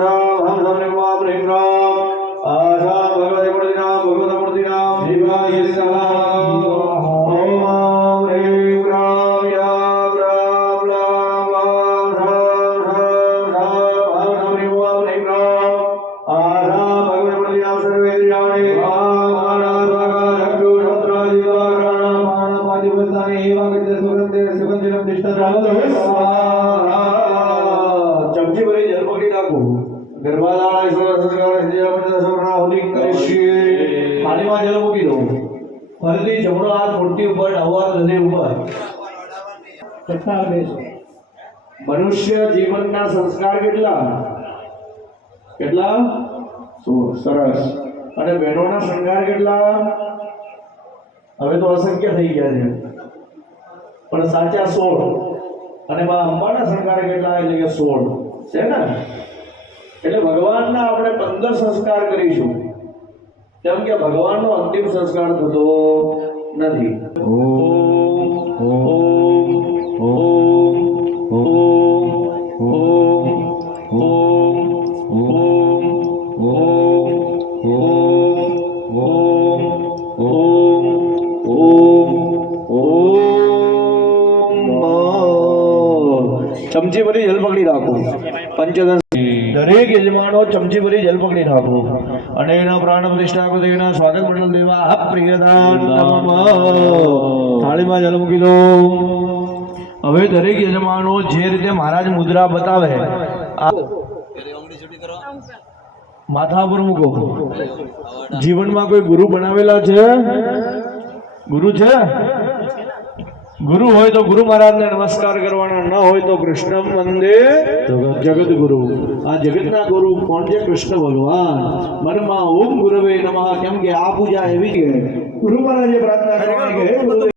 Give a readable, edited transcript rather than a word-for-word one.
રામ રામ પ્રેમ રામ આશા ભગવતે મૂર્તિનામ ભગવત મૂર્તિનામ શિવાય નમઃ ઓમ હ્રીમ રામ યામ રામ રામ રામ રામ રામ પ્રેમ રામ આશા ભગવતે મૂર્તિનામ સર્વે ઇન્દ્રિયાણિ चमची भरी जलपकड़ी नाखो गर्भाधारा थाली में जल मूकी दो फरती जमणो हाथ मूर्ति ऊपर डाबो हाथ हृदय ऊपर मनुष्य जीवनना संस्कार કેટલા કેટલા સરસ અને બહેનોના શૃંગાર કેટલા હવે તો અસંખ્ય થઈ ગયા છે પણ સાચા 16 અને માં અંબાના શૃંગાર કેટલા એટલે કે 16 છે ને એટલે ભગવાનના આપણે 15 સંસ્કાર કરીશું કેમ કે ભગવાનનો અંતિમ સંસ્કાર થતો નથી ઓમ ઓમ ઓમ ઓમ ઓમ ઓમ ઓમ ઓમ ઓમ ઓમ ઓમ चमची भरी जल पकड़ी राखो पंचदश दरेक यजमानो चमची भरी जल पकड़ी राखो अनेन प्राण प्रतिष्ठा को देना स्वागत मंडल देवा आप प्रियदान नमः थाली में जल मूकी दो હવે દરેક યજમાનો જે રીતે મહારાજ મુદ્રા બતાવે માથા પર મૂકો જીવનમાં કોઈ ગુરુ બનાવેલા છે ગુરુ છે गुरु होय तो गुरु महाराज ने नमस्कार करवाना न होय तो कृष्ण मंदिर जगत गुरु आ जगत ना गुरु कौन है कृष्ण भगवान मनमा ओम गुरुवे नमः केम के आ पूजा एवी के गुरु महाराज प्रार्थना करवानी के